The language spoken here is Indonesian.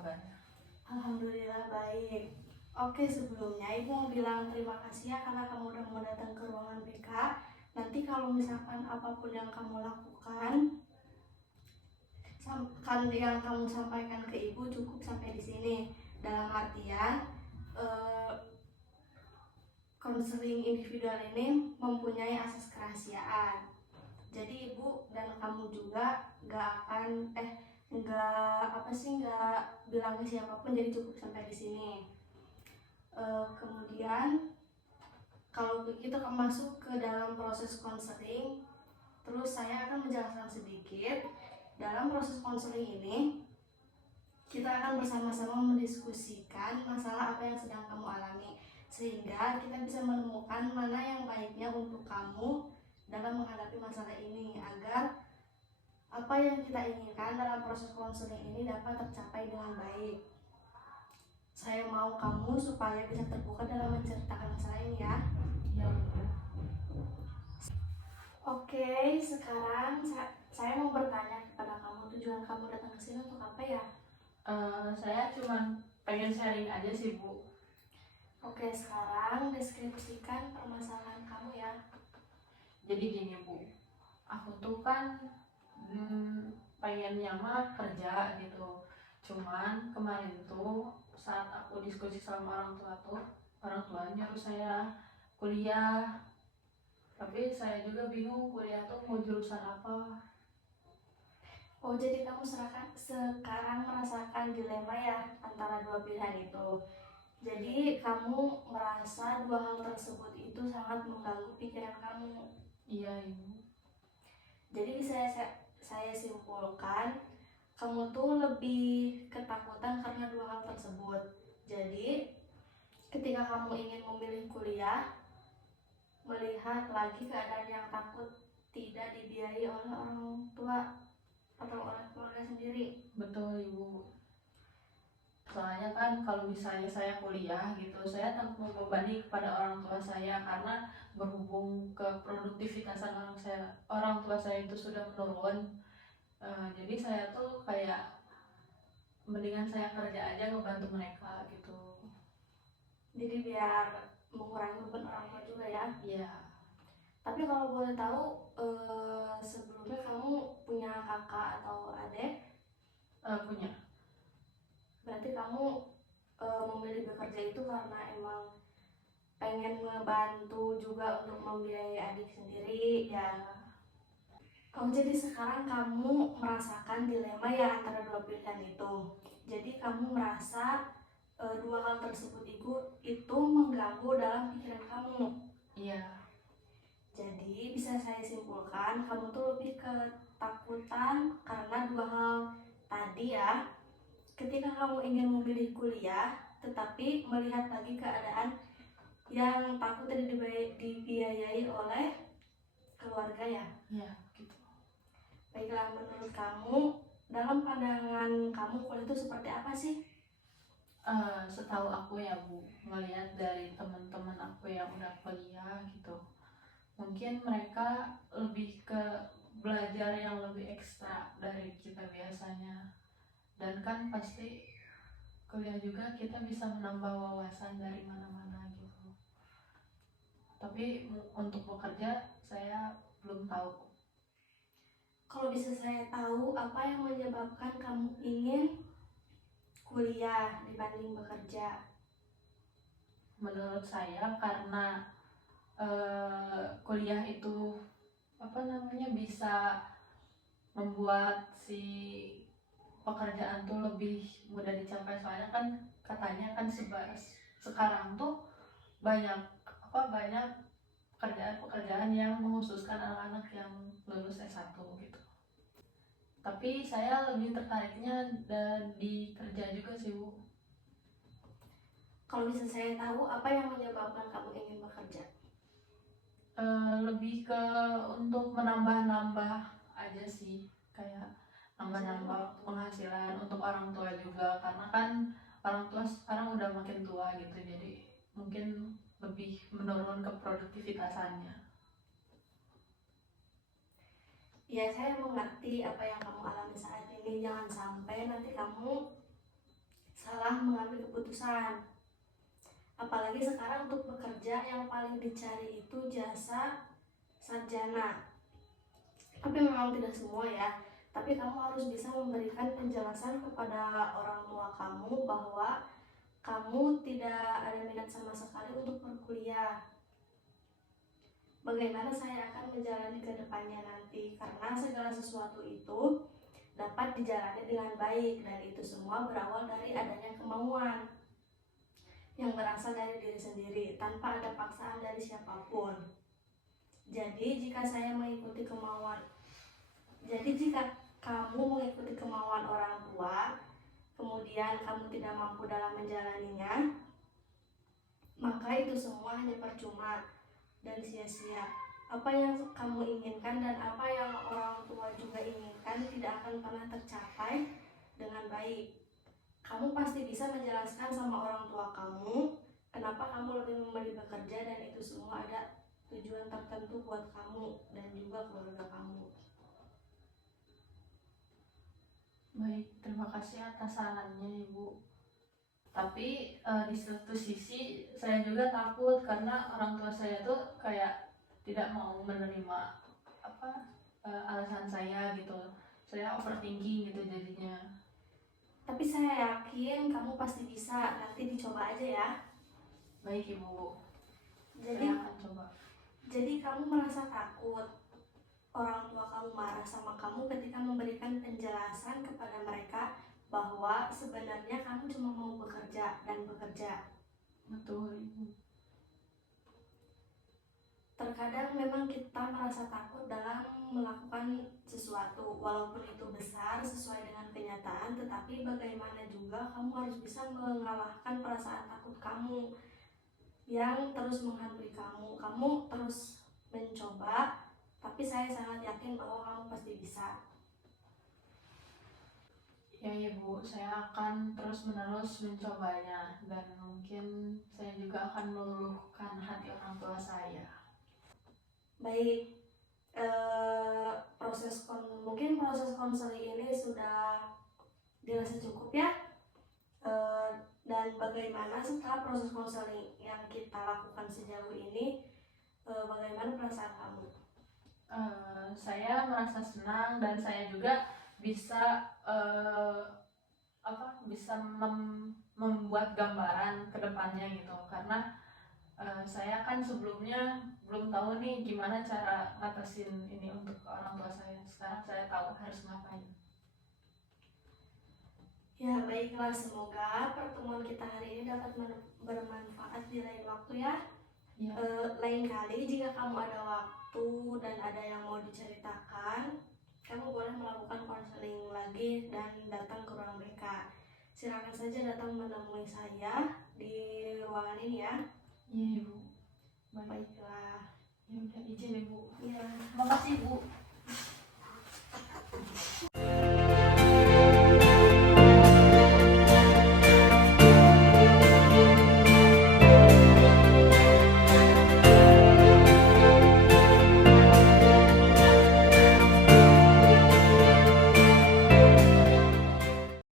kabarnya? Alhamdulillah baik. Oke, sebelumnya Ibu mau bilang terima kasih ya karena kamu udah mau datang ke ruangan BK. Nanti kalau misalkan apapun yang kamu lakukan, yang kamu sampaikan ke Ibu cukup sampai di sini. Dalam artian, konseling individual ini mempunyai asas kerahasiaan. Jadi Ibu dan kamu juga nggak bilang ke siapapun, jadi cukup sampai di sini. Kemudian kalau begitu kamu masuk ke dalam proses konseling, terus saya akan menjelaskan sedikit. Dalam proses konseling ini kita akan bersama-sama mendiskusikan masalah apa yang sedang kamu alami, sehingga kita bisa menemukan mana yang baiknya untuk kamu dalam menghadapi masalah ini, agar apa yang kita inginkan dalam proses konseling ini dapat tercapai dengan baik. Saya mau kamu supaya bisa terbuka dalam menceritakan masalah ini ya. Ya. Oke, sekarang saya mau bertanya kepada kamu, tujuan kamu datang ke sini untuk apa ya? Saya cuma pengen sharing aja sih, Bu. Oke, sekarang deskripsikan permasalahan kamu ya. Jadi gini, Bu, aku tuh kan pengen nyamar kerja gitu. Cuman kemarin tuh saat aku diskusi sama orang tua nyuruh saya kuliah. Tapi saya juga bingung kuliah tuh mau jurusan apa. Oh, jadi kamu sekarang merasakan dilema ya antara dua pilihan itu. Jadi kamu merasa dua hal tersebut itu sangat mengganggu pikiran kamu. Iya, Ibu. Jadi saya simpulkan, kamu tuh lebih ketakutan karena dua hal tersebut. Jadi ketika kamu ingin memilih kuliah, melihat lagi keadaan yang takut tidak dibiayai oleh orang tua atau oleh keluarga sendiri. Betul, Ibu. Soalnya kan kalau misalnya saya kuliah gitu, saya tanpa membebani kepada orang tua saya, karena berhubung ke produktivitasan orang tua saya itu sudah menurun. Jadi saya tuh kayak mendingan saya kerja aja ngebantu mereka gitu. Jadi biar mengurangi beban orang tua juga ya. Iya. Tapi kalau boleh tahu, sebelumnya kamu punya kakak atau adik? Punya. Berarti kamu memilih bekerja itu karena emang pengen ngebantu juga untuk membiayai adik sendiri ya. Oh, jadi sekarang kamu merasakan dilema ya antara dua pilihan itu. Jadi kamu merasa dua hal tersebut itu mengganggu dalam pikiran kamu. Iya. Jadi bisa saya simpulkan, kamu tuh lebih ketakutan karena dua hal tadi ya. Ketika kamu ingin memilih kuliah, tetapi melihat lagi keadaan yang takut tidak dibiayai oleh keluarga ya. Iya, gitu. Baiklah, menurut kamu, dalam pandangan kamu, kuliah itu seperti apa sih? Setahu aku ya, Bu, melihat dari teman-teman aku yang udah kuliah gitu, mungkin mereka lebih ke belajar yang lebih ekstra dari kita biasanya. Dan kan pasti kuliah juga kita bisa menambah wawasan dari mana-mana gitu. Tapi untuk bekerja saya belum tahu. Kalau bisa saya tahu, apa yang menyebabkan kamu ingin kuliah dibanding bekerja? Menurut saya karena kuliah itu bisa membuat si pekerjaan tuh lebih mudah dicapai. Soalnya kan katanya kan sekarang tuh banyak pekerjaan yang menghususkan anak-anak yang lulus S1 gitu. Tapi saya lebih tertariknya di kerja juga sih, Bu. Kalau bisa saya tahu, apa yang menyebabkan kamu ingin bekerja? Lebih ke untuk menambah-nambah aja sih, kayak nambah-nambah penghasilan untuk orang tua juga, karena kan orang tua sekarang udah makin tua gitu, jadi mungkin lebih menurun ke produktivitasannya. Ya, saya mengerti apa yang kamu alami saat ini. Jangan sampai nanti kamu salah mengambil keputusan. Apalagi sekarang untuk bekerja yang paling dicari itu jasa sarjana. Tapi memang tidak semua ya. Tapi kamu harus bisa memberikan penjelasan kepada orang tua kamu bahwa kamu tidak ada minat sama sekali untuk berkuliah. Bagaimana saya akan menjalani ke depannya nanti, karena segala sesuatu itu dapat dijalani dengan baik dan itu semua berawal dari adanya kemauan yang berasal dari diri sendiri tanpa ada paksaan dari siapapun. Jadi jika kamu mengikuti kemauan orang tua, kemudian kamu tidak mampu dalam menjalaninya, maka itu semua hanya percuma dan sia-sia. Apa yang kamu inginkan dan apa yang orang tua juga inginkan tidak akan pernah tercapai dengan baik. Kamu pasti bisa menjelaskan sama orang tua kamu kenapa kamu lebih memilih bekerja dan itu semua ada tujuan tertentu buat kamu dan juga keluarga kamu. Baik, terima kasih atas sarannya Ibu. Tapi di satu sisi saya juga takut karena orang tua saya tuh kayak tidak mau menerima alasan saya gitu. Saya overthinking gitu jadinya. Tapi saya yakin kamu pasti bisa, nanti dicoba aja ya. Baik Ibu, Jadi saya akan coba. kamu merasa takut orang tua kamu marah sama kamu ketika memberikan penjelasan kepada mereka bahwa sebenarnya kamu cuma mau bekerja dan bekerja. Betul Ibu. Terkadang memang kita merasa takut dalam melakukan sesuatu walaupun itu besar sesuai dengan kenyataan, tetapi bagaimana juga kamu harus bisa mengalahkan perasaan takut kamu yang terus menghantui kamu. Kamu terus mencoba, tapi saya sangat yakin bahwa kamu pasti bisa. Ya Ibu, saya akan terus-menerus mencobanya dan mungkin saya juga akan meluluhkan hati orang tua saya. Baik, mungkin proses konseling ini sudah dirasa cukup ya. Dan bagaimana setelah proses konseling yang kita lakukan sejauh ini, bagaimana perasaan kamu? Saya merasa senang dan saya juga bisa membuat gambaran ke depannya gitu, karena saya kan sebelumnya belum tahu nih gimana cara ngatasin ini untuk orang tua saya. Sekarang saya tahu harus ngapain. Ya baiklah, semoga pertemuan kita hari ini dapat bermanfaat di lain waktu ya. Ya. Lain kali jika kamu ada waktu dan ada yang mau diceritakan, kamu boleh melakukan konseling lagi dan datang ke ruang BK. Silakan saja datang menemui saya di ruangan ini ya. Iya Ibu. Baiklah. Ya udah izin Ibu. Ya. Terima kasih Ibu.